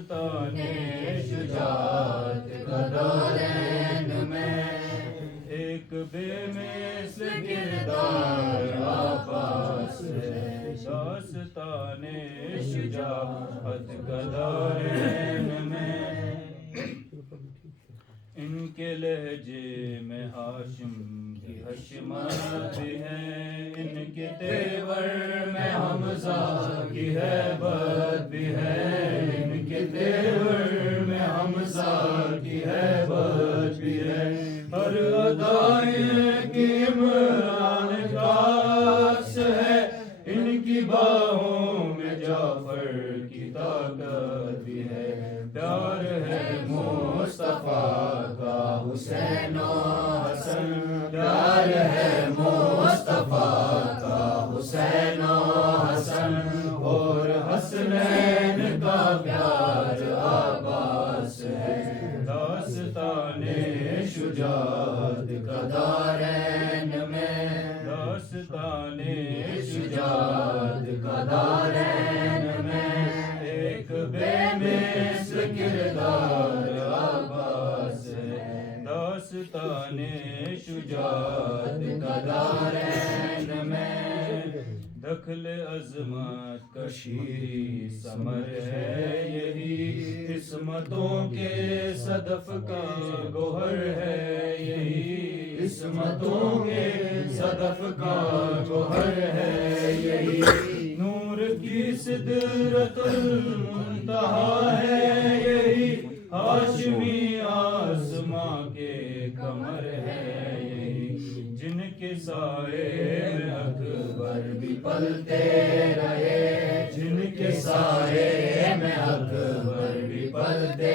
داستان شجاعت کا دارین میں ایک بے مثل کردار عباس ہے داستان شجاعت کا دارین میں ان کے لہجے میں ہاشم کی حشمت بھی ہے ان کے تیور میں حمزہ کی ہیبت بھی ہے ان کے تیور میں حمزہ کی ہیبت بھی ہے ہر ادائیں کی عمران کا عکس ہے ان کی باہوں میں جعفر کی طاقت بھی ہے پیار ہے مصطفیٰ کا حسین و حسن پیار ہے مصطفیٰ کا حسین و حسن اور حسنین کا پیار عباس ہے داستان شجاعت کا دارین میں داستان شجاعت کا دارین میں ایک بے مثل کردار عباس ہے داستان شجاعت کا دارین میں دخل عظمت کا شیریں ثمر ہے یہی عصمتوں کے صدف کا گوہر ہے یہی عصمتوں کے صدف کا گوہر ہے یہی نور کی سدرۃ المنتہا ہے یہی ہاشمی آسماں کے کمر ہے یہی جن کے سائے میں اکبر بھی پلتے رہے جن کے سائے میں اکبر بھی پلتے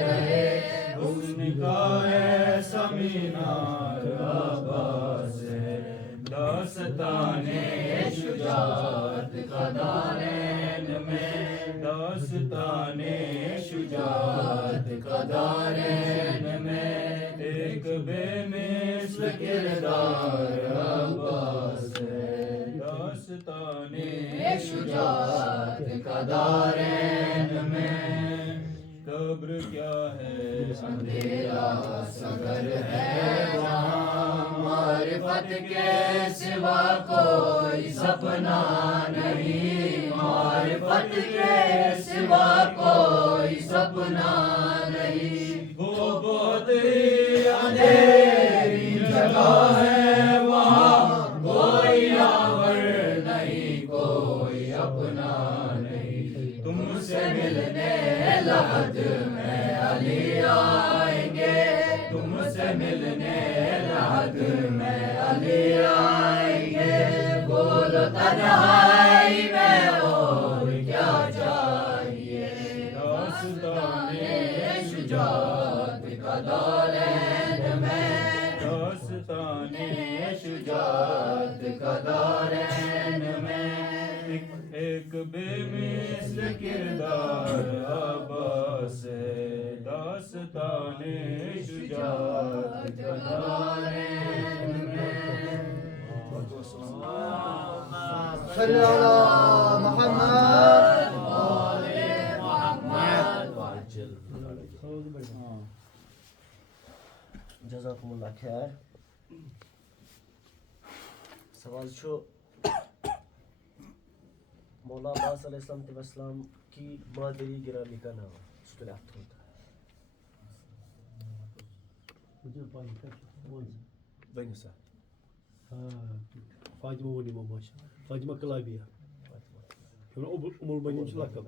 رہے حسن کا ایسا مینار عباس ہے داستان شجاعت کا دارین میں داستان شجاعت کا دارین میں ایک بے مثل کردار عباس ہے داستان شجاعت کا دارین میں قبر کیا ہے اندھیرا سگر ہے وہاں معرفت کے سوا کوئی سپنا نہیں معرفت کے سوا کوئی سپنا نہیں وہ بہت ہی اندھیری جگہ ہے وہاں کوئی یاور نہیں کوئی اپنا نہیں تم سے ملنے لحد میں علی آئیں گے تم سے ملنے لحد میں علی آئیں گے بولو تنہائی میں اور کیا چاہیے داستان شجاعت کا دارین میں داستان شجاعت کا دارین میں ایک بے مثل کردار عباس ہے داستان شجاعت کا دارین میں صلی اللہ محمد جزاکم اللہ خیر سوال چھو مولا عباس علیہ السلام والسلام کی مادری گرامی کا نام سکلات ہوتا ہے بنی سا فاطمہ ونی ماشا فاطمہ کلابیہ ام البنین چھ لقب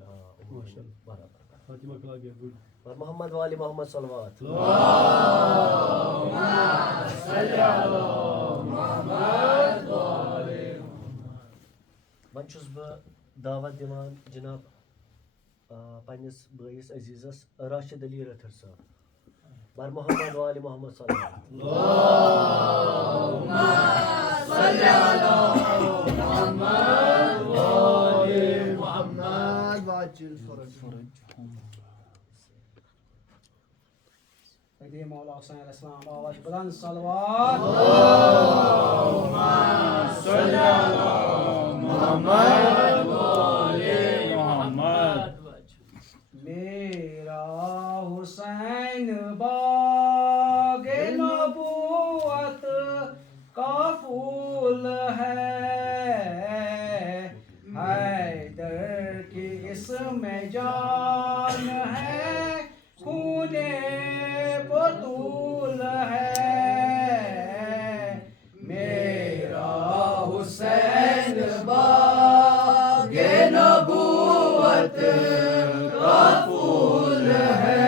ماشاء اللہ فاطمہ کلابیہ گڈ اور محمد والی محمد صلوات اللہم صلی علی محمد والی وۄنۍ چھُس بہٕ دعوت دِوان جناب پنٛنِس بٲیِس عزیٖزس راشد علی رٲتھر صٲب بر محمد والی محمد صلوات اللہم صلی علی محمد والی محمد واجل فرج مولا حسین علیہ السلام آواز بلند صلوات اللہم صلی علی محمد والی محمد میرے میں جان ہے خون بطول ہے میرا حسین باغ نبوت کا پھول ہے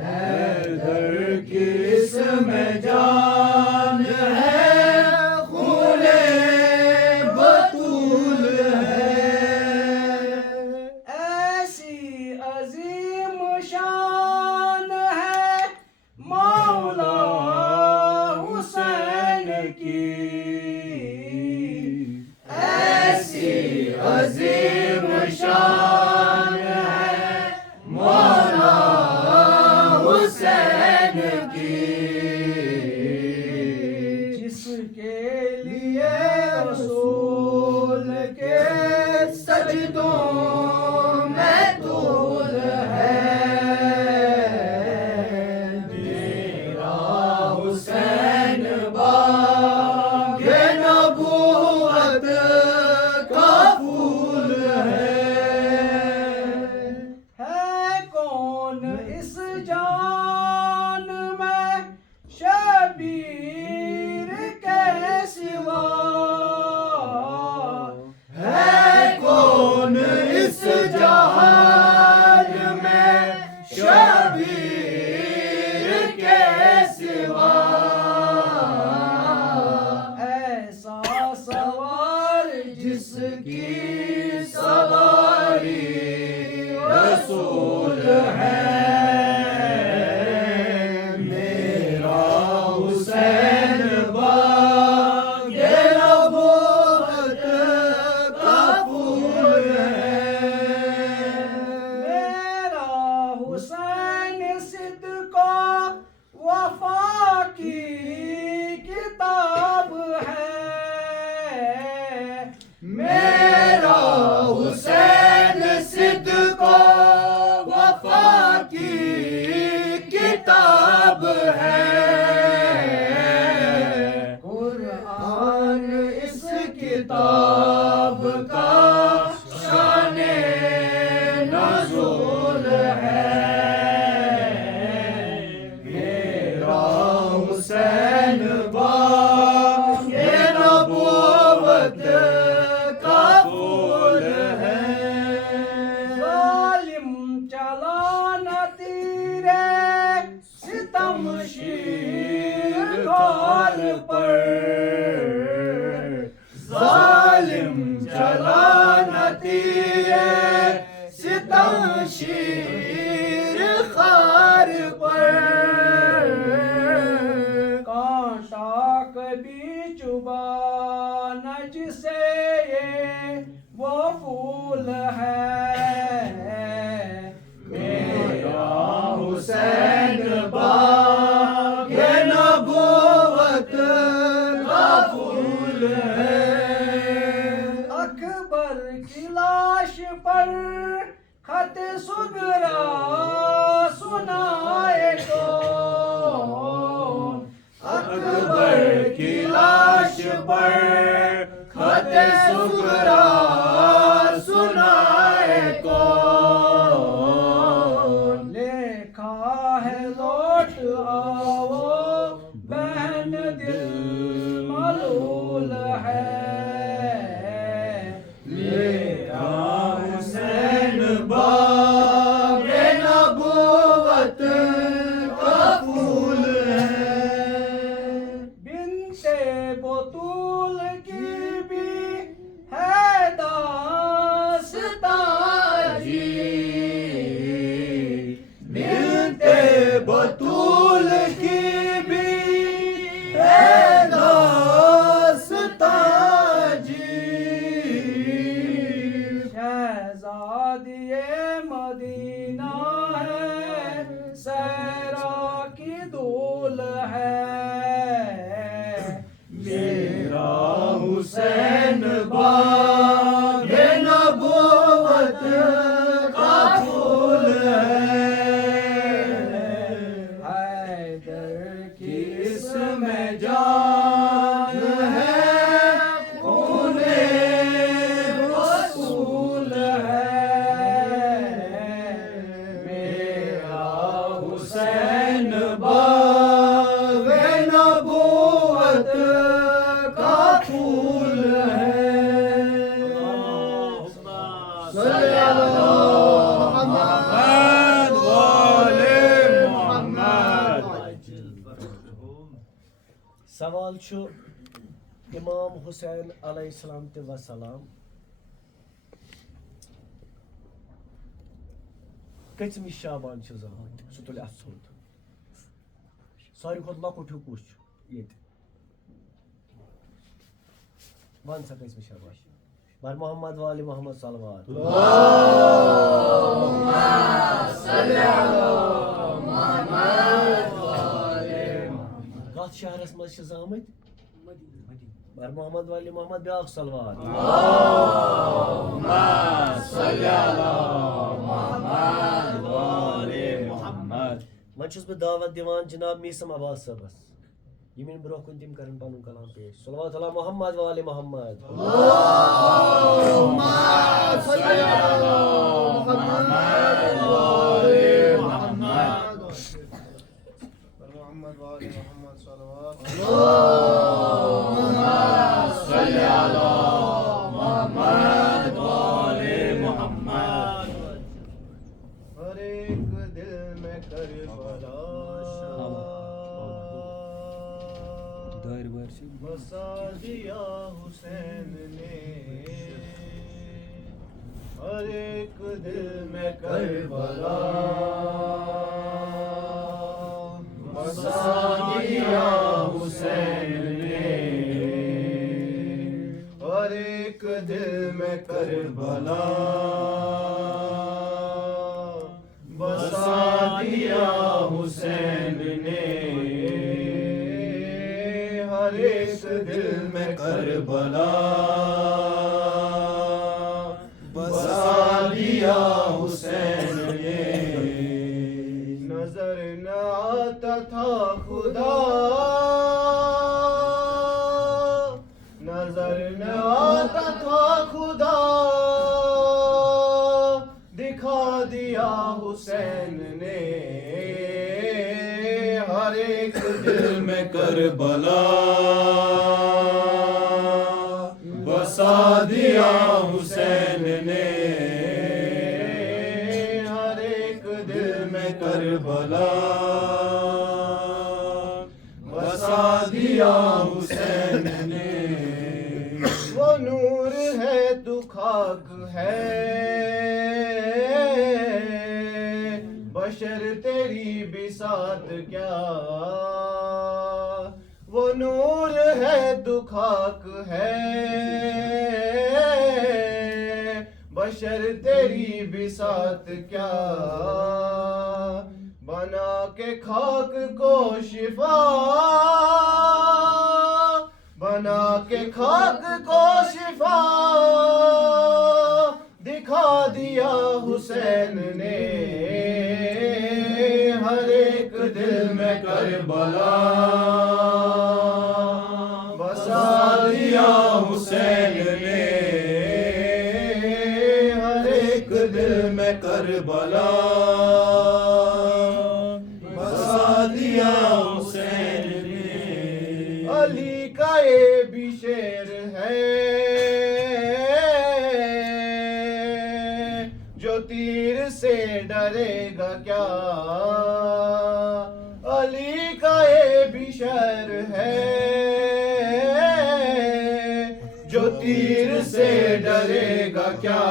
حیدر کی اس میں جان ہے خون بطول ہے ایسی عظیم شان ہے مولا حسین کی ایسی عظیم شان ہے مولا حسین کی جس کے لیے رسول کے سجدوں میں طول ہے میرا حسین باغ نبوت کا پھول ہے کون اس جان میں شبیر کے سوا ہے کون اس جہان میں شبیر کے سوا ایسا سوار جس کی سواری رسول ہے میرا حسین باغ نبوت کا پھول ہے میرا حسین صدق و وفا کی کتاب ہے میرا حسین صدق و وفا کی کتاب ہے قرآن اس کتاب کا شان نزول ہے میرا حسین باغ نبوت کا پھول ہے ظالم چلانا تیرے ستم شیر گھر پر ظالم چلانا تیرے ستم شیر خار پر کانٹا کبھی چبا نہ جسے یہ وہ پھول ہے میرا حسین باغ نبوت کا پھول ہے اکبر کی لاش پر خط سگرا سنائے کون اکبر کی لاش پر خط سگرا سنائے کون لکھا ہے لوٹ آؤ بہن دل ملول ہے میرا حسین باغ نبوت کا پھول ہے بنت بطول کی بھی ہے داستان جی بنت بطول کی بھی ہے داستان جی شہزادی مدینہ ہے سیرا کی دول ہے میرا حسین باغ نبوت کا پھول ہے حیدر کی اس میں جان ہے خون رسول صلی علی محمد وآل محمد. سوال چھُ امام حسین علیہ السلام تہِ وسلام کٔژمہِ شابان چھِ زامٕتۍ؟ سُہ تُلہِ اَتھ سیوٚد. ساروی کھۄتہٕ لۄکُٹ ہیوٗ کُس چھُ ییٚتہِ؟ وَن سا کٔژمہِ شابان چھِ؟ بر محمد وآل محمد صلوات. کتھ شہرس منٛز چھِ زامٕتۍ؟ بر محمد وآل محمد بیٛاکھ صلوات. وۄنۍ چھُس بہٕ دعوت دِوان جناب میٖسم عباس صٲبس یِم یِن برٛونٛہہ کُن تِم کَرن پنُن کلام پیش. صلوات علی محمد وآل محمد. ہر ایک دل میں کربلا بسا دیا حسین نے. ہر ایک دل میں کربلا بسا دیا حسین نے. ہر ایک دل میں کربلا بسا دیا حسین نے. ہر ایک دل میں کربلا بسا دیا حسین نے. نظر نہ آتا تھا خدا نظر نہ آتا تھا خدا دکھا دیا حسین نے. ہر ایک دل میں کربلا بسا دیا حسین نے. ہر ایک دل میں کربلا بسا دیا حسین نے. وہ نور ہے تو خاک ہے بشر تیری بساط کیا. وہ نور ہے تو خاک ہے بشر تیری بساط کیا. بنا کے خاک کو شفا بنا کے خاک کو شفا دکھا دیا حسین نے. ہر ایک دل میں کربلا بسا دیا حسین نے. ہر ایک دل میں کربلا بسا دیا حسین نے. علی کا یہ بھی شعر ہے جو تیر سے ڈرے گا کیا. علی کا یہ بھی شعر ہے جو تیر سے ڈرے گا کیا.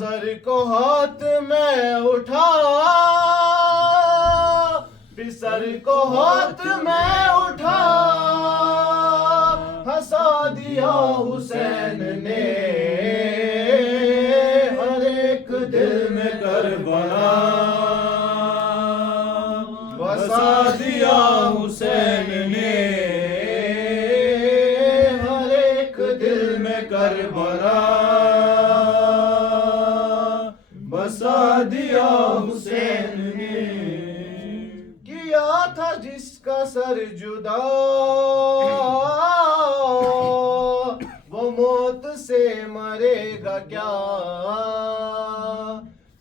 سر کو ہاتھ میں اٹھا سر کو ہاتھ میں اٹھا ہنسا دیا حسین نے. ہر ایک دل میں کربلا بسا دیا حسین نے. ہر ایک دل میں کربلا بسا دیا حسین نے. کیا تھا جس کا سر جدا وہ موت سے مرے گا کیا.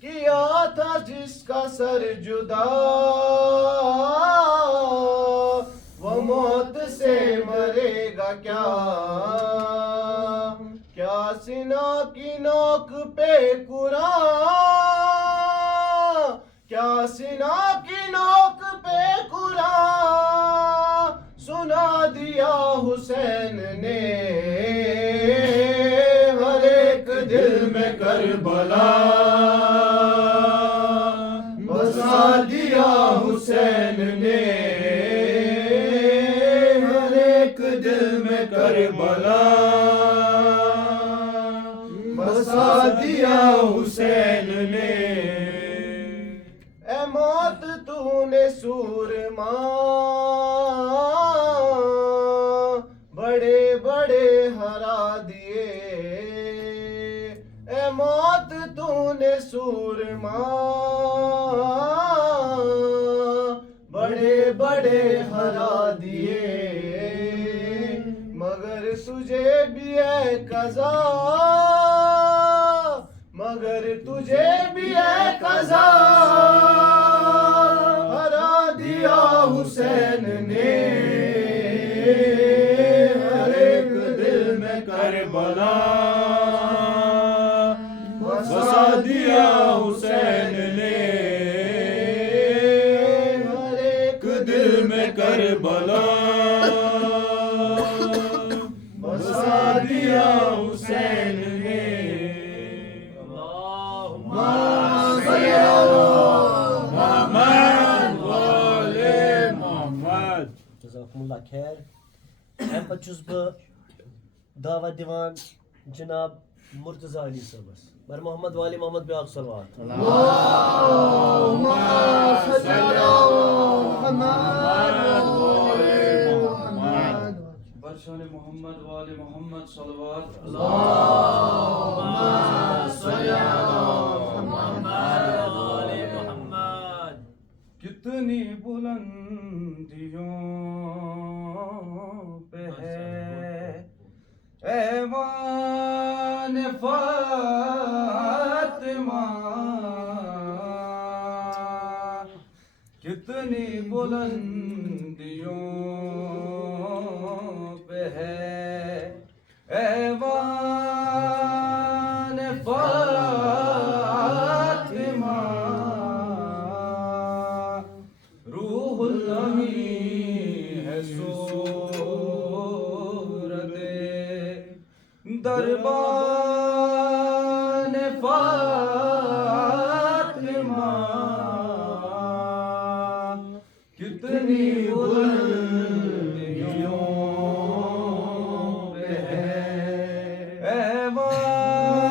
کیا تھا جس کا سر جدا وہ موت سے مرے گا کیا. کیا سنا کی نوک پہ قرآن، کیا سنا کی نوک پہ قرآن سنا دیا حسین نے، ہر ایک دل میں کربلا بسا دیا حسین نے، ہر ایک دل میں کربلا بسا دیا حسین نے۔ اے موت تو نے سورما بڑے بڑے ہرا دیے، اے موت تو نے سورما بڑے بڑے ہرا دیے، مگر تجھے بھی ہے قضا، مگر تجھے بھی ہے قضا، ہرا دیا حسین نے، ہر ایک دل میں کربلا بسا دیا حسین نے، ہر ایک دل میں کربلا بسا دیا حسین نے۔ اللہم صلی علی محمد وآل محمد۔ جزاکم اللہ خیر۔ اَمہِ پتہٕ چھُس بہٕ دعوت دِوان جناب مرتضیٰ علی صٲبس، بر محمد والی محمد بیاکھ صلوات۔ اللہم صلی علی محمد وآل محمد۔ برشان محمد وآل محمد صلوات۔ اللہم صلی علی محمد وآل محمد۔ کتنی بلندیوں پہ ہے ایوان فاطمہ، کتنی بلندیوں پہ ہے ایوان فاطمہ، روح الامین ہے صورت دربان فاطمہ، کتنی بلندیوں پہ ہے ایوان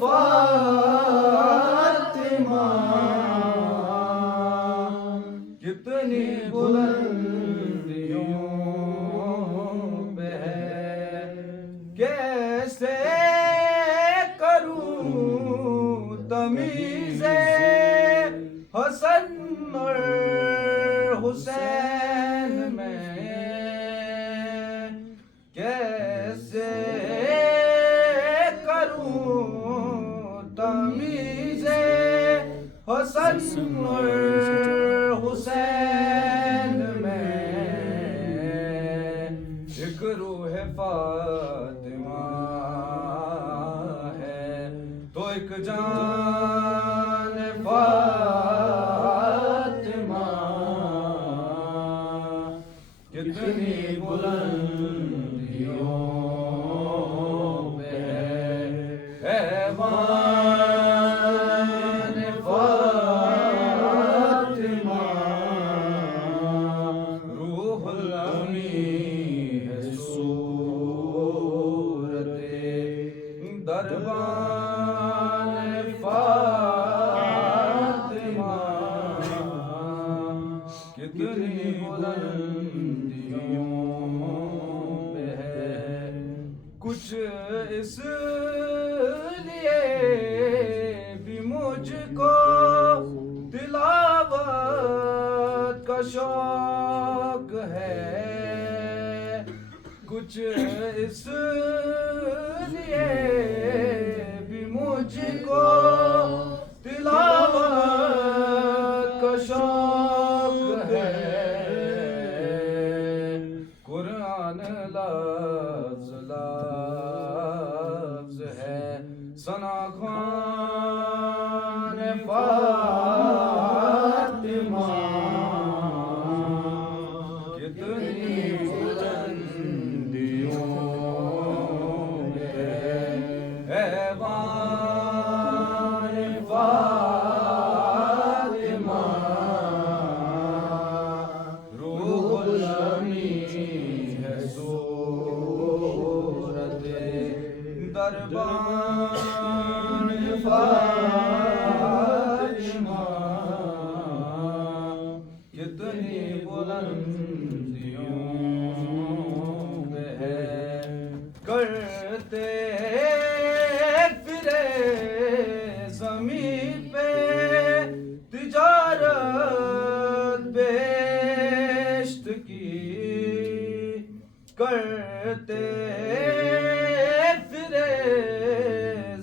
فاطمہ، کتنی بلندیوں پہ ہے، کیسے کروں تمیز حسن اور حسین میں، کیسے کروں تمیز حسن اور حسین میں، ایک روح فاطمہ ہے تو ایک جان فاطمہ، کتنی بلندیوں پہ ہے ایوان فاطمہ، روح الامین ہے صورت دربان فاطمہ، کتنی بلندیوں پہ ہے، کچھ اس لیے بھی مجھ کو تلاوت کا شوق ہے، کچھ اس لیے بھی مجھ کو تلاوت کا شوق ہے، قرآن لاز ثنا خوان فاطمہ کتنی بلندیوں میں ایوان فاطمہ روح الامین ہے صورت دربان فاطمہ کتنی بلندیوں میں ہے کرتے پھرے زمین پہ تجارت بیشت کی کرتے پھرے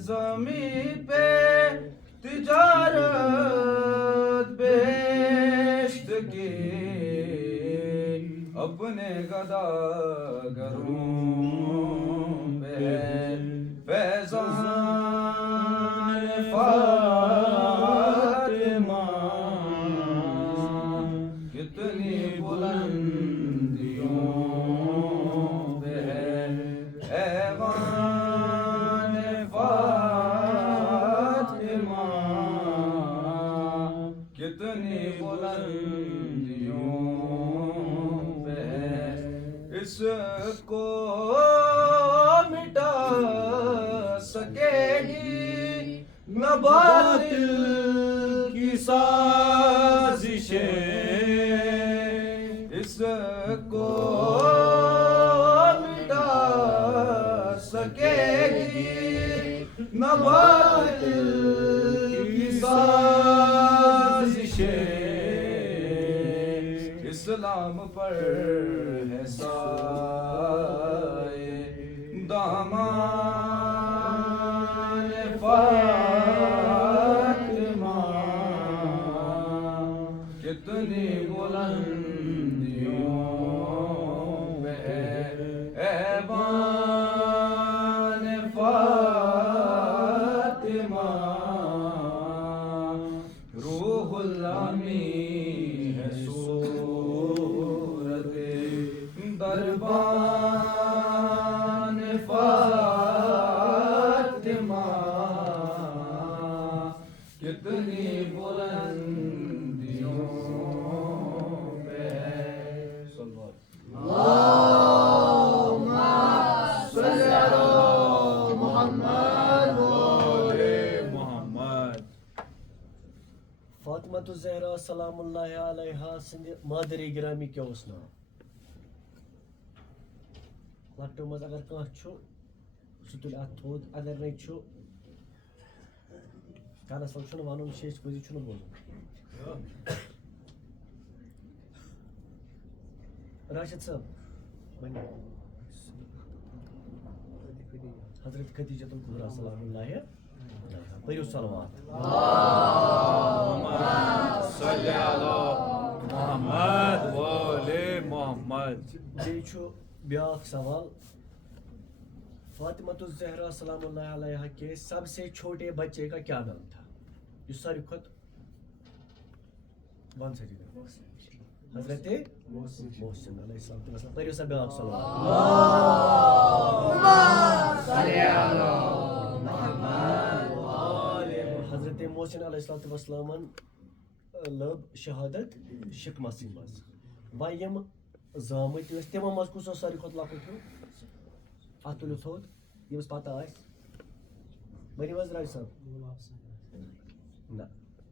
زمین پہ تجارت بیشت کی اپنے گداگروں میں فیضان فاطمہ کتنی بلندیوں میں ہے ایوان فاطمہ کتنی بلندیوں میں ہے اس کو مٹا سکے گی نہ باطل کی سازشیں اس کو مٹا سکے گی نہ باطل کی سازشیں اسلام پر ہے سایہ دامان فاطمہ کتنی بلندیوں میں ہے ایوان فاطمہ روح الامین ہے صورت دربان فاطمہ کتنی بلندیوں میں ہے اللہم صلی علی محمد محمد فاطمہ الزہرا سلام اللہ علیہا سند مادری گرامی کیا اس نام لکٹو مز اگر کانٛہہ چھُ سُہ تُلہِ اَتھ تھوٚد اگر نَے چھُ کانس وۄنۍ چھُنہٕ وَنُن شیٚچھ بٲزی چھُنہٕ بوزُن راشد صٲب ؤنِو حضرت خدیجۃ الکبریٰ سلام اللہ علیہا پٔرِو صلوات صلی علی محمد وآل محمد بیٚیہِ چھُ بیٛاکھ سوال فاطمۃ الزہرا سلام اللہ علیہا کے سب سے چھوٹے بچے کا کیا نام تھا یُس ساروی کھۄتہٕ وَن سا جی حضرت محسن علیہ السلام پٔرِو سا بیٛاکھ صلوات حضرت محسن علیہ الصلوۃ والسلامن لٔب شہادت شِکمَسٕے منٛز وۄنۍ یِم زامٕتۍ ٲسۍ تِمو منٛز کُس اوس ساروی کھۄتہٕ لۄکُٹ ہیوٗ اَتھ تُلِو تھوٚد ییٚمِس پتہ آسہِ ؤنِو حظ راج صٲب نہ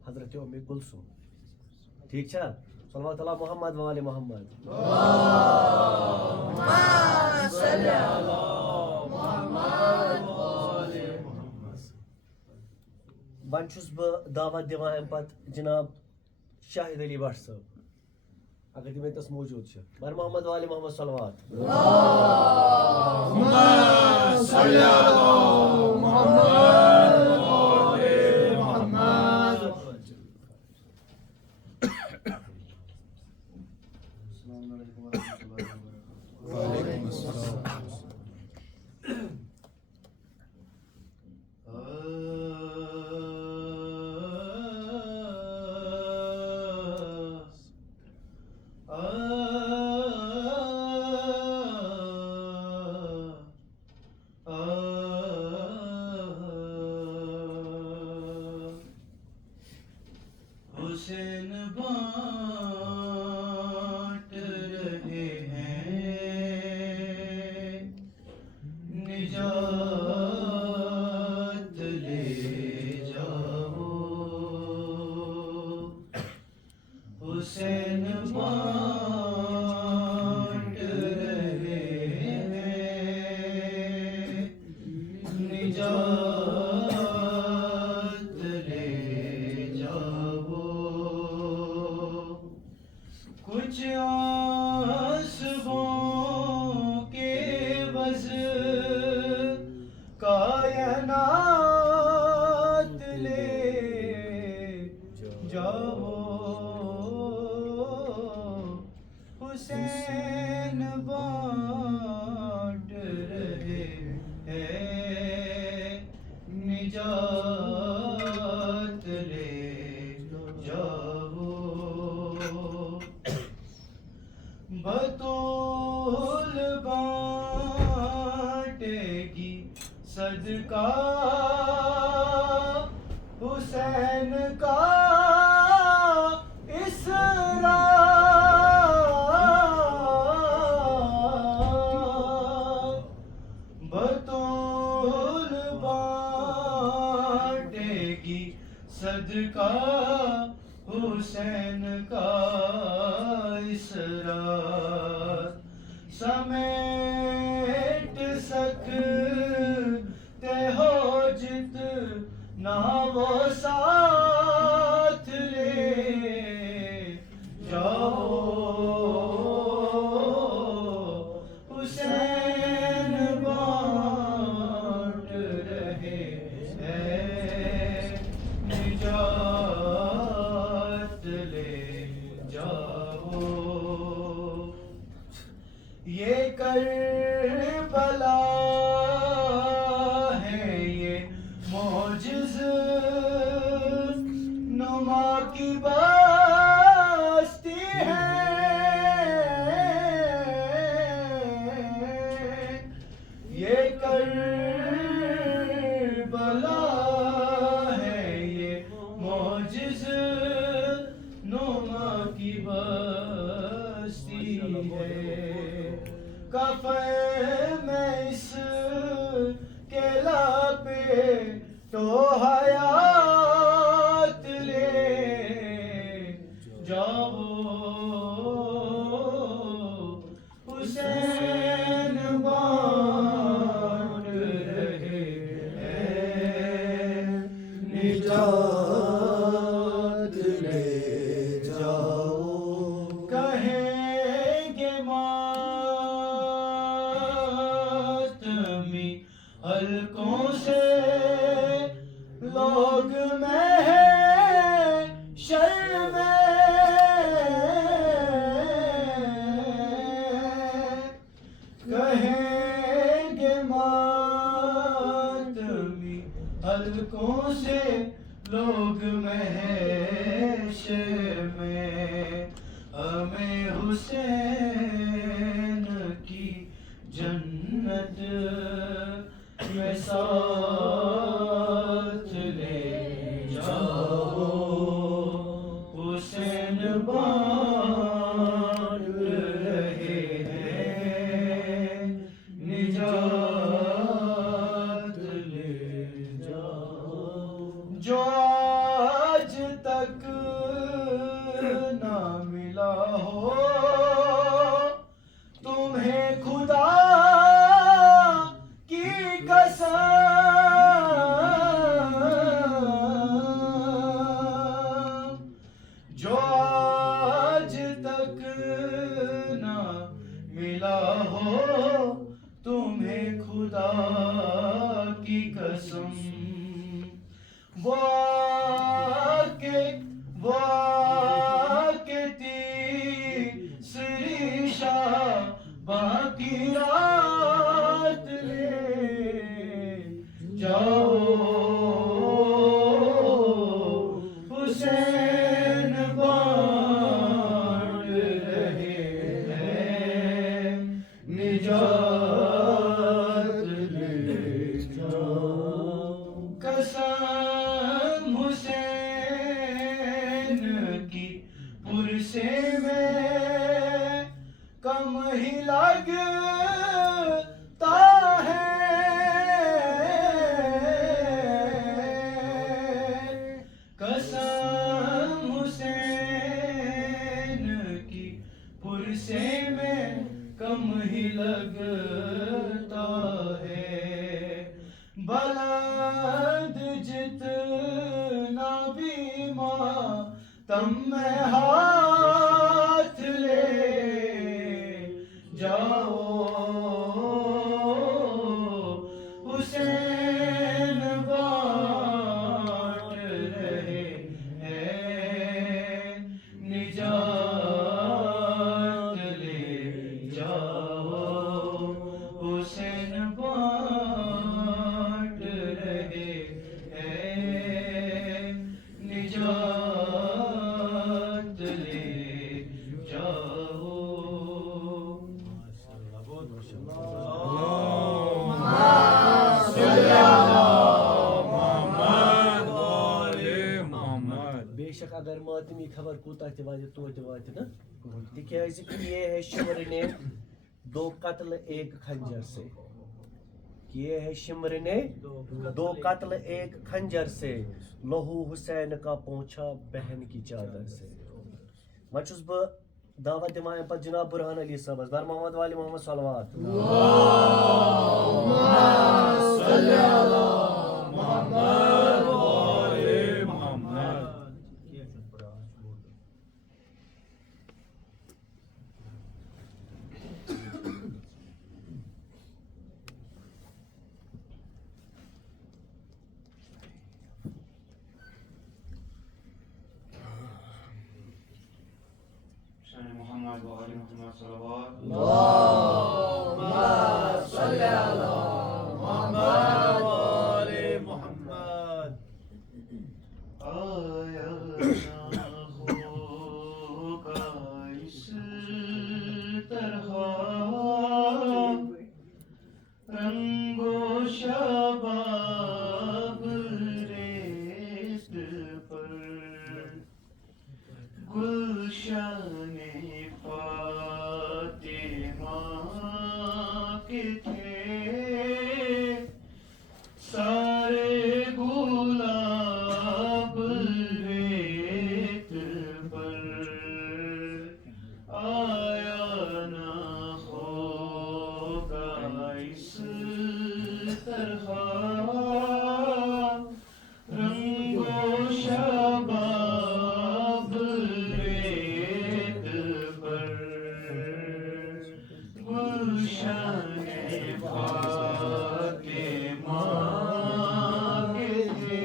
حضرت اُمہِ کُلثوم ٹھیٖک چھا صلوات علی محمد وآل محمد وۄنۍ چھُس بہٕ دعوت دِوان اَمہِ پتہٕ جِناب شاہد علی بٹ صٲب اگر تِم ییٚتَس موٗجوٗد چھِ بر محمد وآل محمد صلوات صدقہ حسین کا اسرا بطول بانٹے گی صدقہ حسین کا اسرار سمیٹ سکتے ہو جتنا وہ ساتھ لے جاؤ حسین بانٹ رہے ہیں نجات لے جاؤ یہ کربلا ہے یہ معجز نما کی بستی ہے یہ کربلا ہے یہ معجز نما کی بستی ہے کفن میں اس کے لپے تو حیات لے جاؤ حسین بانٹ رہے ہیں نجات لے جاؤ کہیں گے ماتمی حلقوں سے لوگ محشر میں کہیں گے ماتمی حلقوں سے لوگ محشر میں ہمیں حسین کی جنت میں ساتھ لے جاؤ حسین بانٹ رہے ہیں نجات لے جاؤ جو آج تک نہ ملا ہو تمہیں خدا کی قسم جو آج تک نہ ملا ہو تمہیں خدا کی قسم وہ کے تیسری شاہ باقی رات لے جاؤ حسین بانٹ رہے ہیں نجات لے جاؤ قسم حسین کی پرسے میں کم ہی لگتا ہے قسم حسین کی پرسے میں کم ہی لگتا ہے بلند جتنا بھی ماتم میں ہاتھ لے جاؤ حسین بانٹ رہے ہیں نجات لے جاؤ حسین بانٹ رہے ہیں نجات لے اگر ماتمی خبر کوتاہ تہ واتہ توتہ واتہ نا تکیازِ کیے ہے شمر نے 2 قتل 1 خنجر سے کیے ہے شمر نے 2 قتل 1 خنجر سے لہو حسین کا پہنچا بہن کی چادر سے وۄنۍ چھُس بہٕ دعوت دِوان اَمہِ پتہٕ جناب برہان علی صٲبس بر محمد والی محمد صلوات محمد وآل محمد صلوات آیا نہ ہوگا اس طرح رنگ و شباب ریت پر گلشن فاطمہ کے تھے سارے گلاب ریت پر آیا نہ ہوگا اس طرح رنگ و شباب ریت پر گلشن فاطمہ کے تھے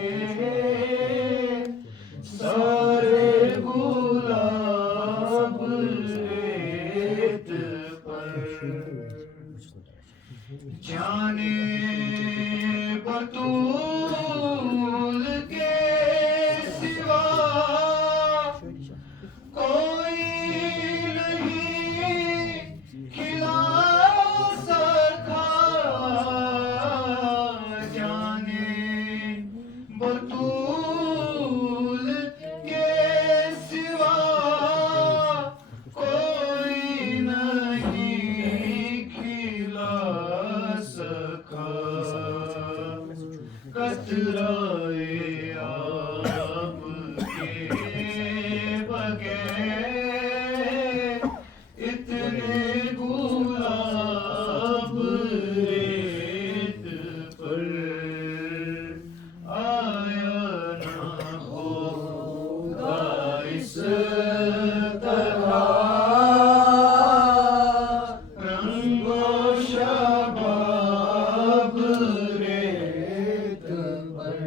سارے گلاب ریت پر جانے بطول کے سوا کوئی نہیں کھلا سکا جانے بطول کے سوا کوئی نہیں کھلا سکا قطرۂ آب کے بغیر اتنے گلاب ریت پر آیا نہ ہوگا اس طرح رنگ و شباب ریت پر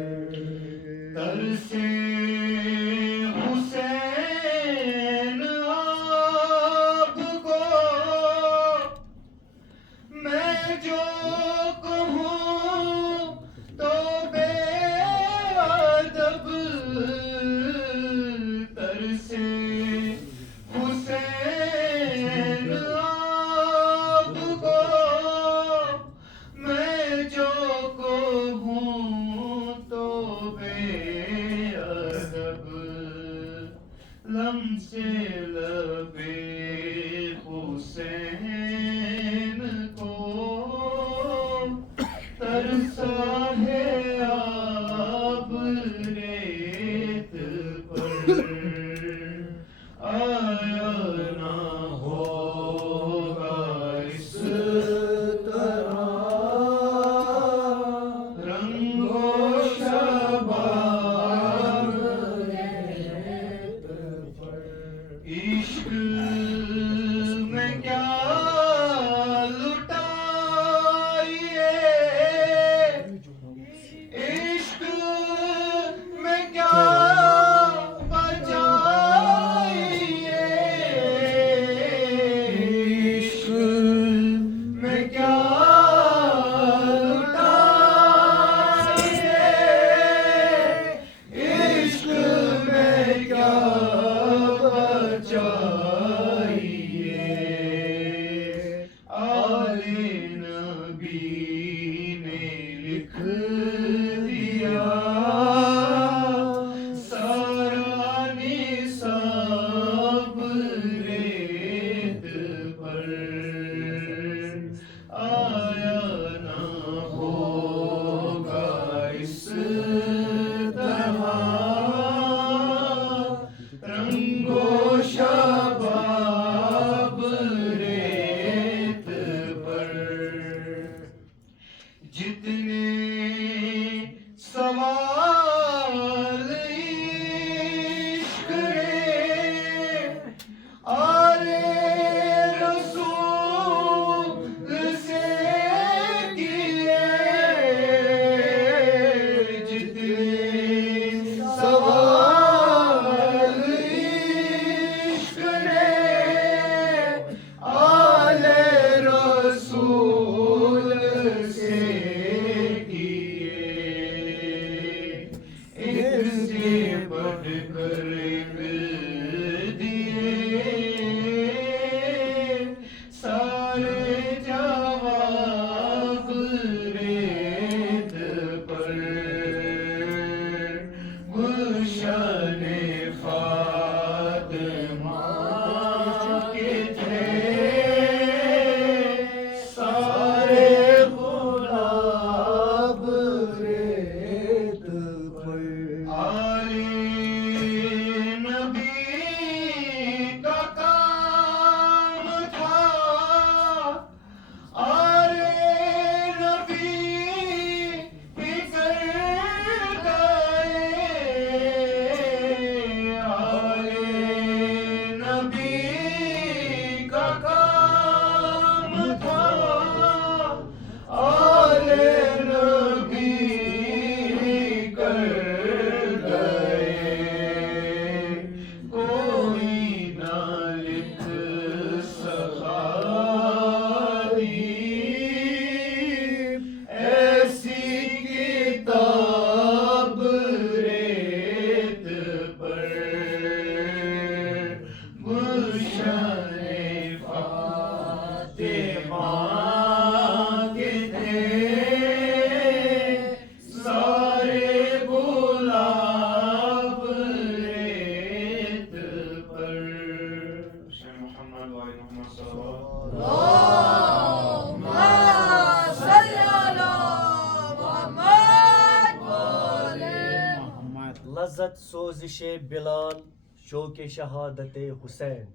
لذت سوزش بلال شوق شہادت حسین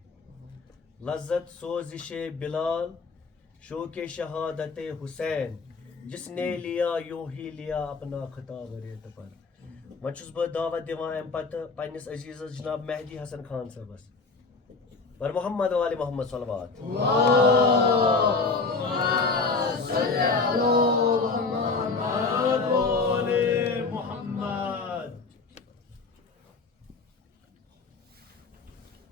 لذت سوزش بلال شوق شہادت حسین جس نے لیا یوں ہی لیا اپنا خطاب ریت پر وۄنۍ چھُس بہٕ دعوت دِوان اَمہِ پتہٕ پنٛنِس عزیٖزس جناب مہدی حسن خان صٲبس پر محمد وال محمد صلوات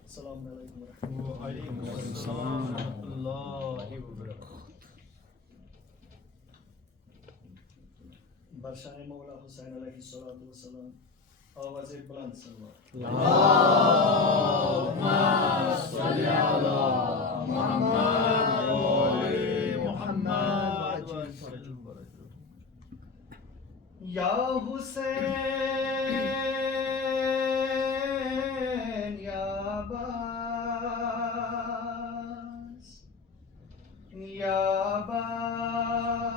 السلام علیکم ورحمۃ وعلیکم السلام ورحمۃ اللہ وبرکاتہ. برشان مولا حسین علیہ الصلوۃ والسلام آواز بلند سلوات یا حسین یا عباس یا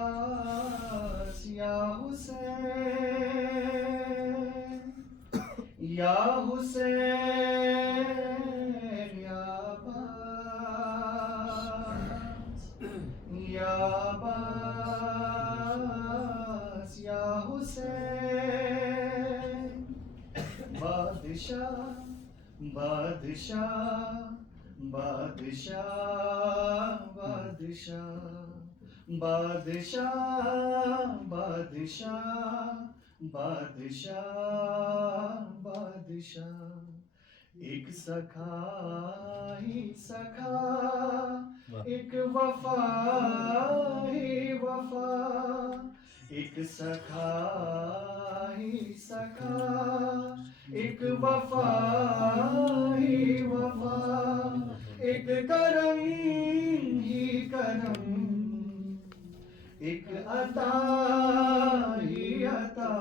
عباس یا حسین یا حسین یا عباس یا عباس یا حسین بادشاہ بادشاہ بادشاہ بادشاہ بادشاہ بادشاہ بادشاہ بادشاہ ایک سکھا ہی سکھا ایک وفا ہی وفا ایک سکھا ہی سکھا ایک وفا ہی وفا ایک کرم ہی کرم ایک عطا ہی عطا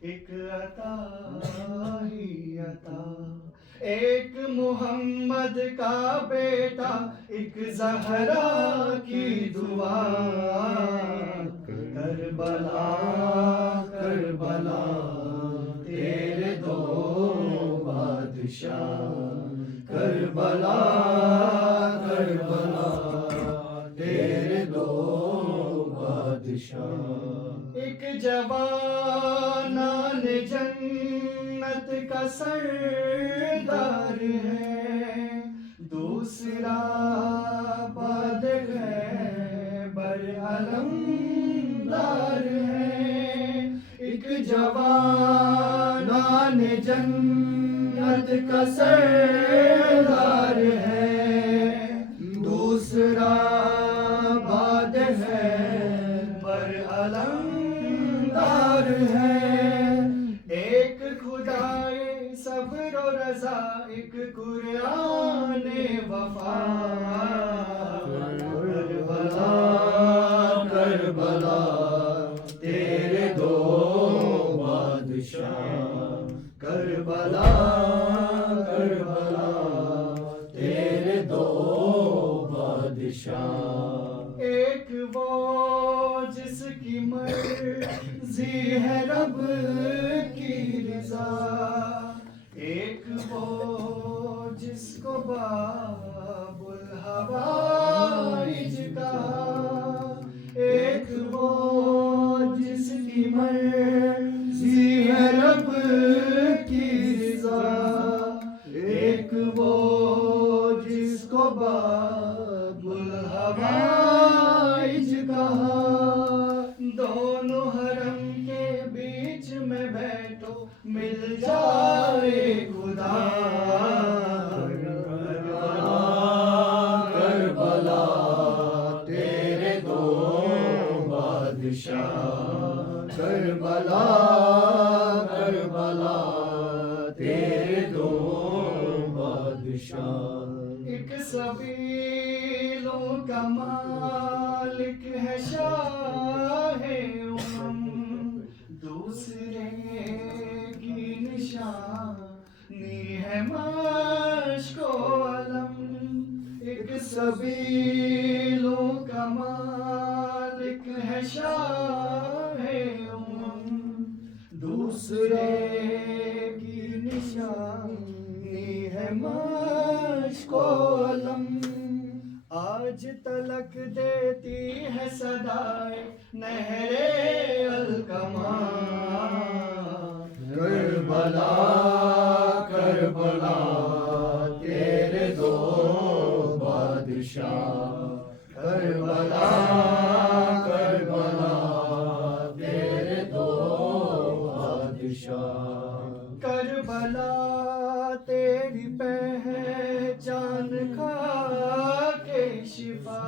ایک عطا ہی عطا ایک محمد کا بیٹا ایک زہرا کی دعا کربلا کربلا تیرے دو بادشاہ کربلا کربلا تیرے دو بادشاہ ایک جوانان جنت کا سردار ہے دوسرا باد خیبر علمدار ہے ایک جوانان جنت کا سردار ہے دوسرا باد خیبر علمدار ہے ایک خدائے صبر و رضا ایک قرآن وفا کربلا کربلا تیرے دو بادشاہ کربلا کربلا تیرے دو بادشاہ ایک وہ جس کی مرضی ہے رب کی رضا ایک وہ جس کو باب الحوائج کہا ایک وہ جس کی مرضی ہے رب کی رضا ایک وہ جس کو باب الحوائج کہا دونوں حرم کے بیچ میں بیٹھو مل جائے خدا کربلا تیرے دو بادشاہ کربلا کربلا تیرے دو بادشاہ ایک سبیلوں کا مالک ہے شاہ دوسرے کی نشانی ہے مشک و علم ایک سبیلوں کا مالک ہے شاہ دوسرے نہر الکما کربلا کربلا تیرے دو بادشاہ کربلا کربلا تیرے دو بادشاہ کربلا تیری پہچان کھا کے شفا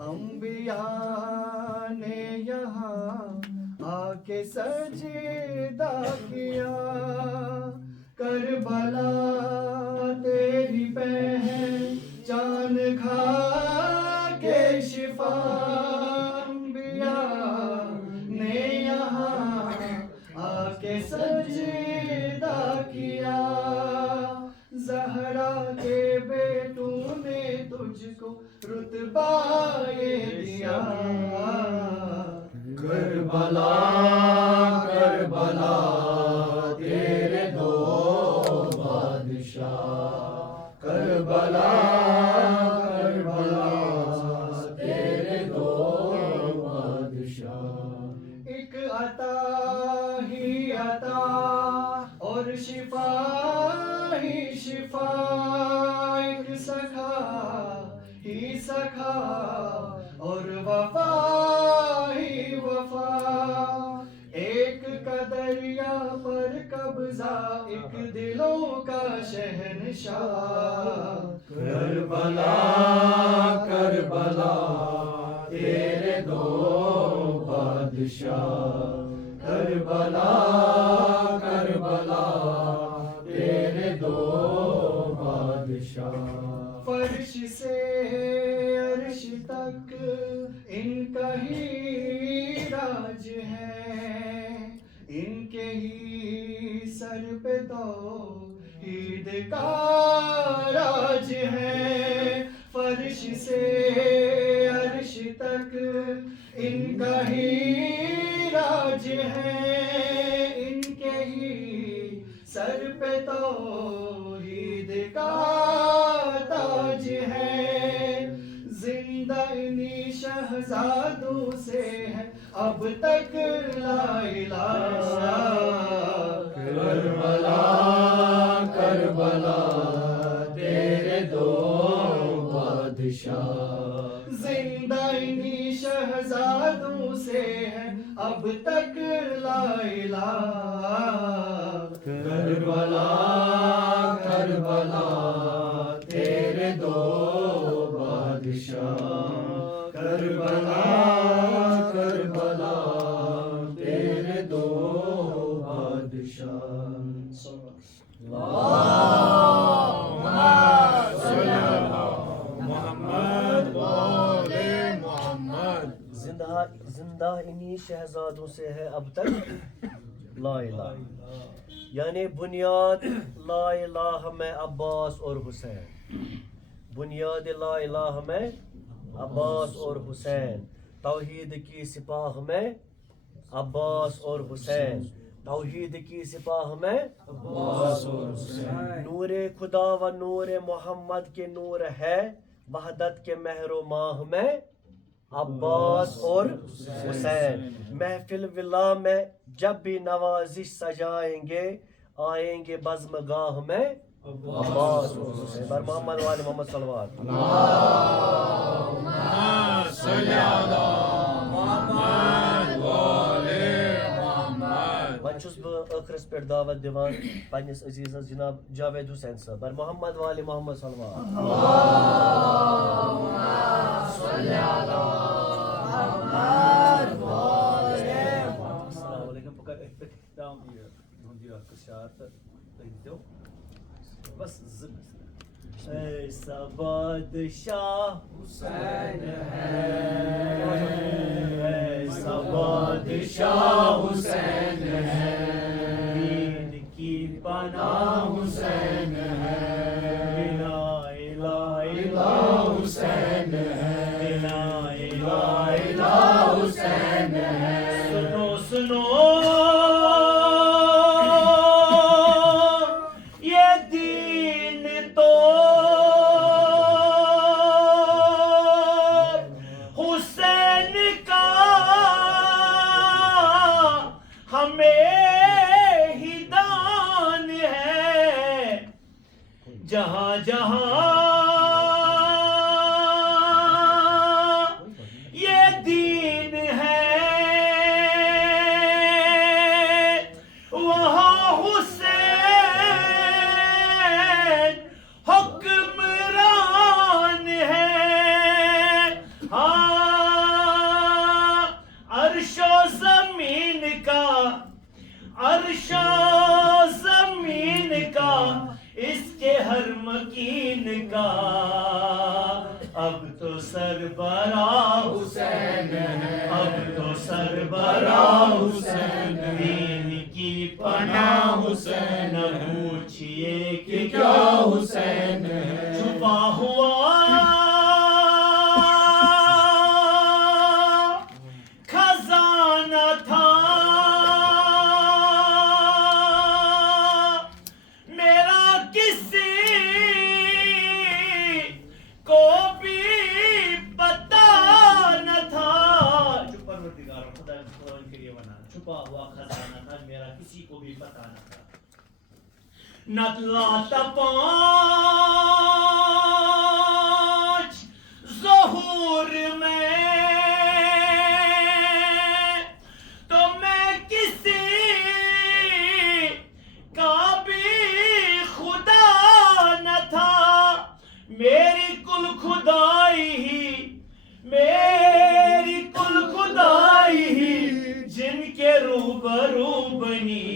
انبیاء نے یہاں آ کے سجدہ کیا کربلا تیری پہچان کھا کے شفا انبیاء نے یہاں آ کے سجدہ کیا زہرا کے بیٹوں نے تجھ کو رتبہ یہ دیا کربلا کربلا تیرے دو بادشاہ کربلا کربلا تیرے دو بادشاہ ایک عطا ہی عطا اور شفا ہی شفا ایک سکھا ہی سکھا اور وفا ہی وفا ایک کا دریا پر قبضہ ایک دلوں کا شہنشاہ کربلا کربلا تیرے دو بادشاہ کربلا کربلا تیرے دو بادشاہ فرش سے عرش تک ان کا ہی راج ہے ان کے ہی سر پہ توحید کا راج ہے فرش سے عرش تک ان کا ہی راج ہے ان کے ہی سر پہ توحید کا تاج ہے زندہ انہی شہزادوں سے ہے اب تک لا الہ کربلا کربلا تیرے دو بادشاہ زندہ انہی شہزادوں سے ہے اب تک لا الہ کربلا کربلا تیرے دو بادشاہ کربلا کربلا تیرے دو بادشاہ زندہ انہی شہزادوں سے ہے اب تک لا الہ یعنی بنیاد لا الہ میں عباس اور حسین بنیاد لا الہ میں عباس اور حسین توحید کی سپاہ میں عباس اور حسین توحید کی سپاہ میں عباس اور حسین نور خدا و نور محمد کے نور ہے وحدت کے مہر و ماہ میں عباس اور حسین محفل ولا میں جب بھی نوازش سجائیں گے آئیں گے بزم گاہ میں عباس اور حسین بر محمد والے محمد صلوات وۄنۍ چھُس بہٕ ٲخرس پٮ۪ٹھ دعوت دِوان پننِس عزیزس جناب جاوید حسین صٲب بر محمد والے محمد صلوات السلام علیکم بہٕ کرٕ أتھۍ پٮ۪ٹھ اختتام یِہُنٛد یہِ قٕصہٕ تہٕ تُہۍ دِیِو بس زٕ ایسا بادشاہ حسین ہے ایسا بادشاہ حسین ہے دین کی پناہ حسین ہے لا الہ الہ حسین ہے لا الہ الہ حسین ہے سنو سنو یہ دین تو حسین کا ہمیں ہی دان ہے جہاں جہاں یہ دین ہے وہاں حسین حکمران ہے ہاں عرش و زمین کا عرش و زمین کا اس کے ہر مکین کا اب تو سربراہ حسین ہے اب تو سربراہ حسین ہے دین کی پناہ پناہ حسین نہ ہے پوچھئے کہ کہ کیا حسین ہے چھپا ہوا خزانہ تھا میرا کسی کو بھی پتا نہ تھا جو پروردگار خدا کے لیے بنا چھپا ہوا خزانہ تھا میرا کسی کو بھی پتا نہ تھا نہ لاتا پانچ ظہور میں تو میں کسی کا بھی خدا نہ تھا میری کل خدائی ہی میری کل خدائی ہی جن کے روبرو بنی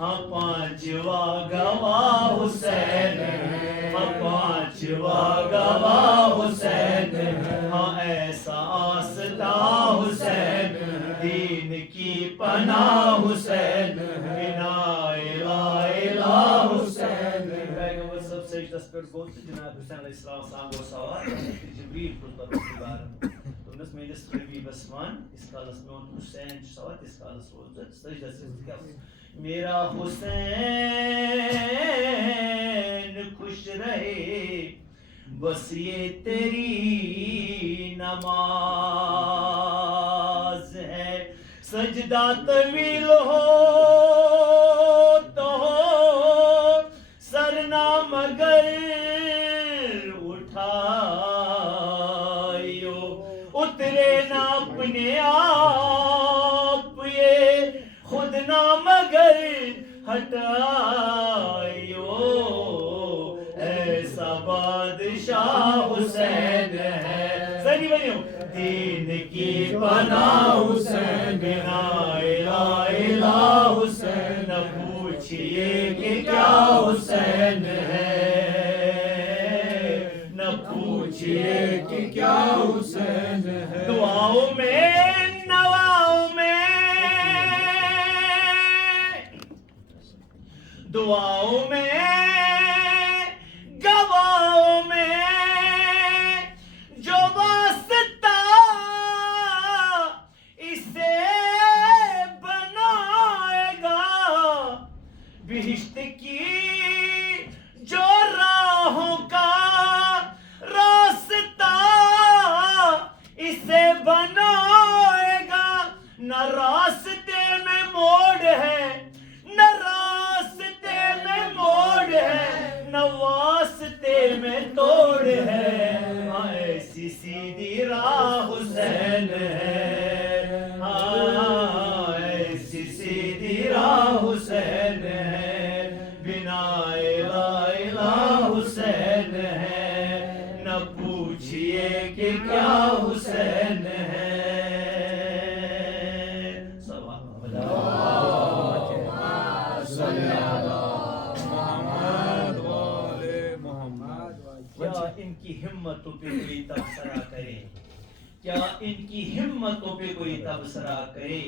ہاں پانچواں گواہ حسین ہاں پانچواں گواہ حسین ہاں ایسا آستا حسین دین کی پناہ حسین بنا الہ الا حسین پیغمبر سب سجدس پر گو تو جناب حسین علیہ السلام گو سوار جبریل پر پروردگار تمس میس حبیبس ون اس کالس میون حسین سوار اس کالس روز سجدس میرا حسین خوش رہے بس یہ تیری نماز ہے سجدہ طویل ہو تو سرنا مگر اٹھائیو اترے نہ اپنے آپ یہ خود نہ مگر ہٹائیو ایسا بادشاہ حسین ہے سنی بنیو دین کی پناہ حسین بنا الہ الا حسین نہ پوچھئے کہ کیا حسین ہے نہ پوچھئے کہ کیا حسین ہے دعاؤں میں نواؤں میں دعاؤں میں گواہوں میں جو واسطہ اسے بنائے گا بہشت کی جو راہوں کا راستہ اسے بنائے گا نہ راستے میں موڑ ہے نہ راستے میں موڑ ہے نہ واسطے میں توڑ ہے ایسی سیدھی راہ حسین ہے ایسی سیدھی راہ حسین ہے بنا الہ الا حسین ہے نہ پوچھئے کہ کیا حسین ہے کیا ان کی ہمتوں پہ کوئی تبصرہ کرے کیا ان کی ہمتوں پہ کوئی تبصرہ کرے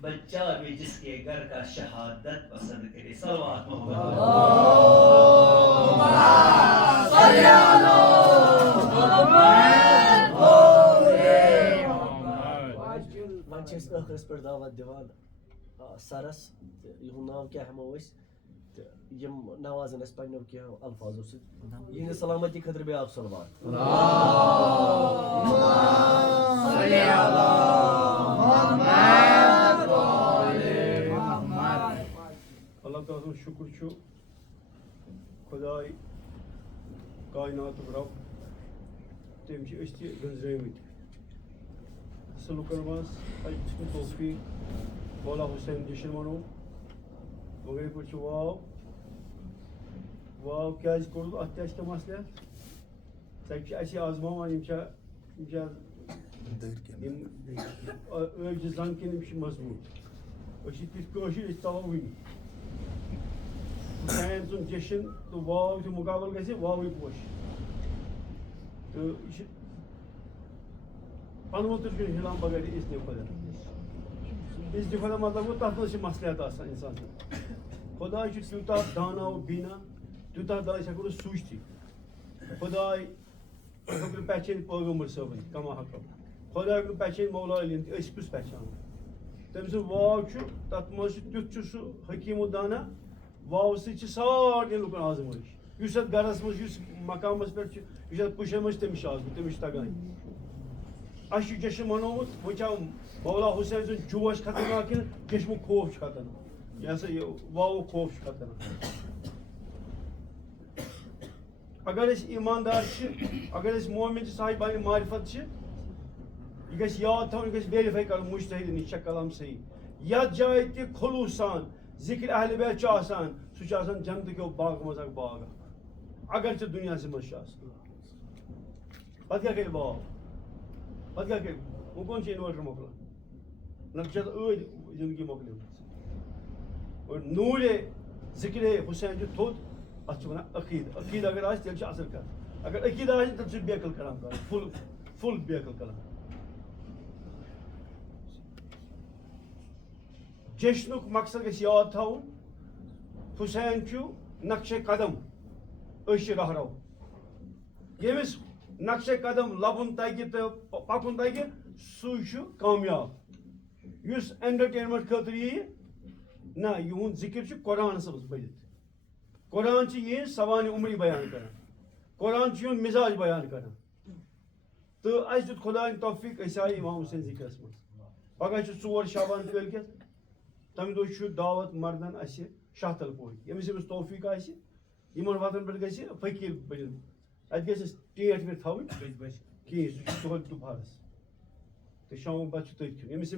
بچہ بھی جس کے گھر کا شہادت پسند کرے صلوات محمد ٲخرس پٮ۪ٹھ دعوت دِوان سرس یِہُنٛد ناو کیٛاہ ہٮ۪مو أسۍ تہٕ یِم نوازن أسۍ پنٛنیو کینٛہہ الفاظو سۭتۍ یِہنٛدِ سلامتی خٲطرٕ بیٛاکھ صلوات صلی اللہ محمد تعالیٰ سُنٛد شُکُر چھُ خۄداے کایناتُک رب تٔمۍ چھِ أسۍ تہِ گٔنٛزرٲومٕتۍ اَصٕل لُکن منٛز اَتہِ چھُ توفیٖق مولا حُسین جشن وَنو وغیرہ پٲٹھۍ چھُ واو کیٛازِ کوٚرُکھ اَتھ تہِ آسہِ کینٛہہ مَسلہٕ ژَکہِ چھِ اَسہِ آزماوان یِم چھا یِم أڑجہِ زنٛگ کِنہٕ یِم چھِ مضبوٗط أسۍ چھِ تِتھۍ کٲشِرۍ أسۍ ژَلو وٕنہِ حُسین سُنٛد جشن تہٕ واو یُتھُے مُقابل گژھِ واوٕے پوشہِ تہٕ یہِ چھِ پَنُن تہِ چھُنہٕ ہِلان بغٲر اِذنہِ خۄدا اِذنہِ خۄدا مطلب گوٚو تَتھ منٛز چھِ مَسلحت آسان اِنسان سُنٛد خۄداے چھُ تیوٗتاہ دانا و بیٖنا تیوٗتاہ دانا أسۍ ہٮ۪کو نہٕ سوٗنٛچتھٕے خۄداے ہیوٚک نہٕ پہچٲنِتھ پٲغمبر صٲبٕنۍ کما حقم خۄداے ہیوٚک نہٕ پہچٲنِتھ مولا علیٖن تہِ أسۍ کُس پہچانو تٔمۍ سُنٛد واو چھُ تَتھ منٛز چھُ تیُتھ چھُ سُہ حکیٖم و دانا واوٕ سۭتۍ چھِ سارنٕے لُکن آزمٲیش یُس اَتھ گرس منٛز یُس مقامس پٮ۪ٹھ چھُ یُس اَتھ پُشن منٛز چھُ تٔمِس چھُ آزمُت تٔمِس چھُ تگان اَسہِ چھُ جشن منومُت وۄنۍ چھا مولا حُسین سُنٛد جوش خطرناک کِنہٕ جشمُک خوف چھُ خطرناک یہِ ہسا یہِ واوُک خوف چھُ خطرناک اگر أسۍ ایٖماندار چھِ اگر أسۍ مومِن چھِ صاحبانہِ معرفت چھِ یہِ گژھِ یاد تھاوُن یہِ گژھِ ویرِفاے کَرُن مُجتہِدن یہِ چھا کلام صحیح یتھ جایہِ تہِ خلوٗص سان ذِکر اہلِ بیت چھُ آسان سُہ چھُ آسان جنتہٕ کیو باغو منٛز اکھ باغ اکھ اگرچہِ دُنیاہسٕے منٛز چھُ آسان پتہٕ کیٛاہ کرِ واو پتہٕ کیٛاہ کرِ وۄنۍ کون چھُ اِنوٲٹر مۄکلان نتہٕ چھِ اتھ ٲدۍ زندگی مۄکلیمٕژ اور نوٗرے ذِکرے حُسین چھُ تھوٚد اتھ چھِ ونان عقیٖدٕ عقیٖدٕ اگر آسہِ تیٚلہِ چھِ اصٕل کتھ اگر عقیٖدٕ آسہِ تیٚلہِ چھُ بیقل کلام کران فُل بیقل کلام جشنُک مقصد گژھِ یاد تھاوُن حُسین چھُ نقشے قدم أسۍ چھِ رہرو ییٚمِس نقشے قدم لبُن تگہِ تہٕ پکُن تگہِ سُے چھُ کامیاب یُس اینٹرٹینمنٹ خٲطرٕ یِیہِ نہ یِہُنٛد ذِکر چھُ قرآنس منٛز پٔرِتھ قرآن چھِ یِہنٛز سوانہِ عمری بیان کران قرآن چھُ یِہُنٛد مِزاج بیان کران تہٕ اَسہِ دیُت خۄدایَن توفیٖق أسۍ آیہِ اِمام حُسین ذِکرس منٛز پگاہ چھُ 4 شعبان کٲلکٮ۪تھ تَمہِ دۄہ چھُ دعوت مردن اَسہِ شاہتل پورِ ییٚمِس توفیٖق آسہِ یِمن وَتن پٮ۪ٹھ گژھِ فقیٖر بٔنِتھ اَتہِ گژھِ اَسہِ ٹیٹھ ویٹھ تھاوٕنۍ کِہیٖنۍ سُہ چھُ دۄہے دُپہرس تہٕ شامُک بتہٕ چھُ تٔتھۍ کھیوٚن ییٚمِس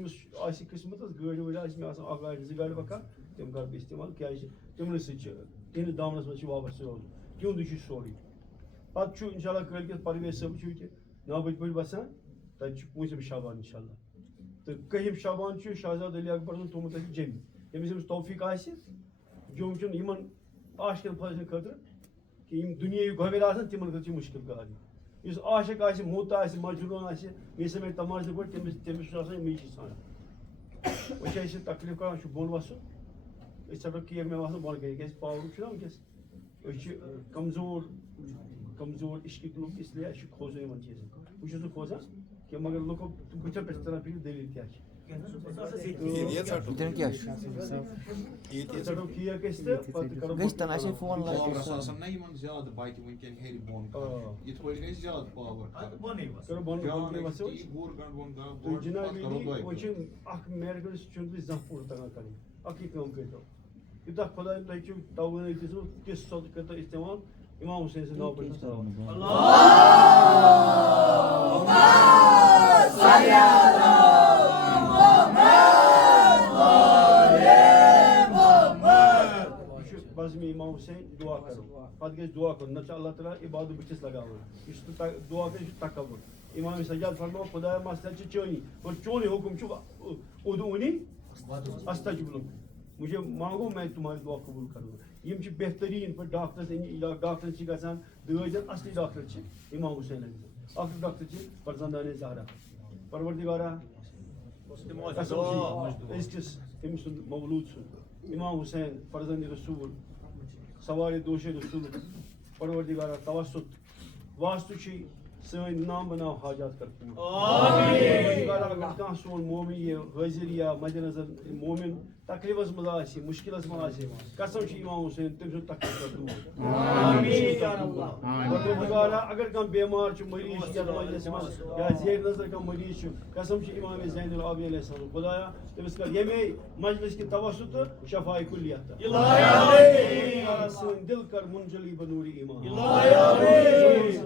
آسہِ قٕسمت گٲڑۍ وٲڑۍ آسہِ مےٚ آسان اکھ گاڑِ 2 گاڑِ پکان تِم کرٕ بہٕ اِستعمال کیازِ تِمنٕے سۭتۍ چھِ تِہنٛدِس دامنس منٛز چھِ وابستہٕ روزُن تِہُنٛدُے چھُ سورُے پتہٕ چھُ انشاء اللہ کٲلکٮ۪تھ پرویز صٲب چھُ ییٚتہِ 9 بجہِ پٲٹھۍ بسان تتہِ چھُ 5 شعبان انشاء اللہ تہٕ 1 شعبان چھُ شہزاد علی اکبرن تھوٚومُت اَسہِ جیٚمہِ ییٚمِس توفیٖق آسہِ جوٚم چھُنہٕ یِمن عاشقن پھٲسنہٕ خٲطرٕ کہِ یِم دُنیٲیی گۄبِر آسان تِمن خٲطرٕ چھِ مُشکِل کار یُس عاشق آسہِ موٗت آسہِ مجروٗن آسہِ مےٚ سَمے تماشہٕ پٲٹھۍ تٔمِس چھُ آسان میٖچی ژھانڈان وۄنۍ چھِ اَسہِ تکلیٖف کران چھُ بۄن وسُن أسۍ ژھٹو کیک مےٚ باسان بۄن کَنہِ کیازِ پاورُک چھُنہ وٕنکیٚس أسۍ چھِ کمزور عشقٕکۍ لُکھ اِسلیے اَسہِ چھُ کھوژُن یِمن چیٖزن بہٕ چھُس نہٕ کھوژان کینٛہہ مگر لُکو بٕتھیو پٮ۪ٹھ تران فِکرِ دٔلیٖل کیٛاہ چھِ ژٹو کیک أسۍ تہٕ پتہٕ کرو جِنابی وۄنۍ چھِ اکھ میرِکل سُہ چھُنہٕ تُہۍ زانٛہہ پوٗرٕ تگان کَرٕنۍ اکٕے کٲم کٔرۍتو یوٗتاہ خۄداین تۄہہِ چھُو توٲنٲیی دِژمٕژ تِژھ سۄ کٔرۍتو اِستعمال اِمام حُسین سٕنٛدِ ناوٕ پٮ۪ٹھ بزمِ اِمام حُسین دُعا کرو پتہٕ گژھِ دُعا کرُن نتہٕ چھُ اللہ تعالیٰ عبادت بٕتھِس لگاوان یُس نہٕ دُعا کرِ یہِ چھُ تکبُر اِمام سجاد فرماوان خۄدایا مسلہٕ چھِ چٲنی اور چونٕے حُکم چھُ ادعوٗنی استجب لکم مجھے مانگو میں تمہاری دعا قبوٗل کروں یِم چھِ بہتریٖن پٲٹھۍ ڈاکٹر چھِ گژھان دٲدۍ اصلی ڈاکٹر چھِ اِمام حُسین اکھ ڈاکٹر چھِ فرزندانِ زہرا پروردگارا أزکِس أمۍ سُنٛد مولوٗد سُنٛد اِمام حُسین فرزندِ رسوٗل سوارِ دوشے رسوٗل پروردگارا توسط واسطہٕ چھُے سٲنۍ نام بناو حاجات کر پوٗرٕ پروردگارا اگر کانٛہہ سون مومن یہِ حٲضِر یا مدِ نظر مومن تکلیفس مز مشکلس مز قسم امام حسین تم سن تکلیف آمین پروردگارا اگر کم بیمار مریض یتھ مجلس مز یا زیر نظر کم مریض قسم امام زین العابدین علیہ السلام خدایا تمس کر یمے مجلس کی توسط شفاء کلیت سن دل کر منجلی بنور ایمان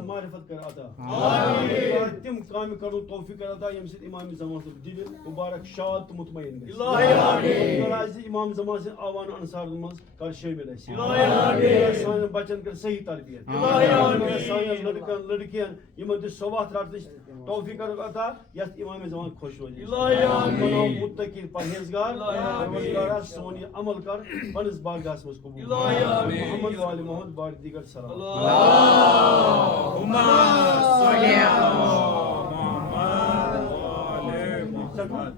معرفت کر عطا تم کام کرو توفیق عطا یم سن امام زمان دل مبارک شاد تو مطمئن امام زمان سے آوان انصار مز کر شامل سان بچن کر صحیح تربیت سان لڑکن لڑکین یمن دس صبح راتس توفیق عطا یت امام زمان خوش روزی بناو متقی پرہیزگار پروردگارا سون یہ عمل کر پنس بارگاہس مز قبول محمد و آل محمد بار دیگر سلام اللهم صل على محمد وآل محمد.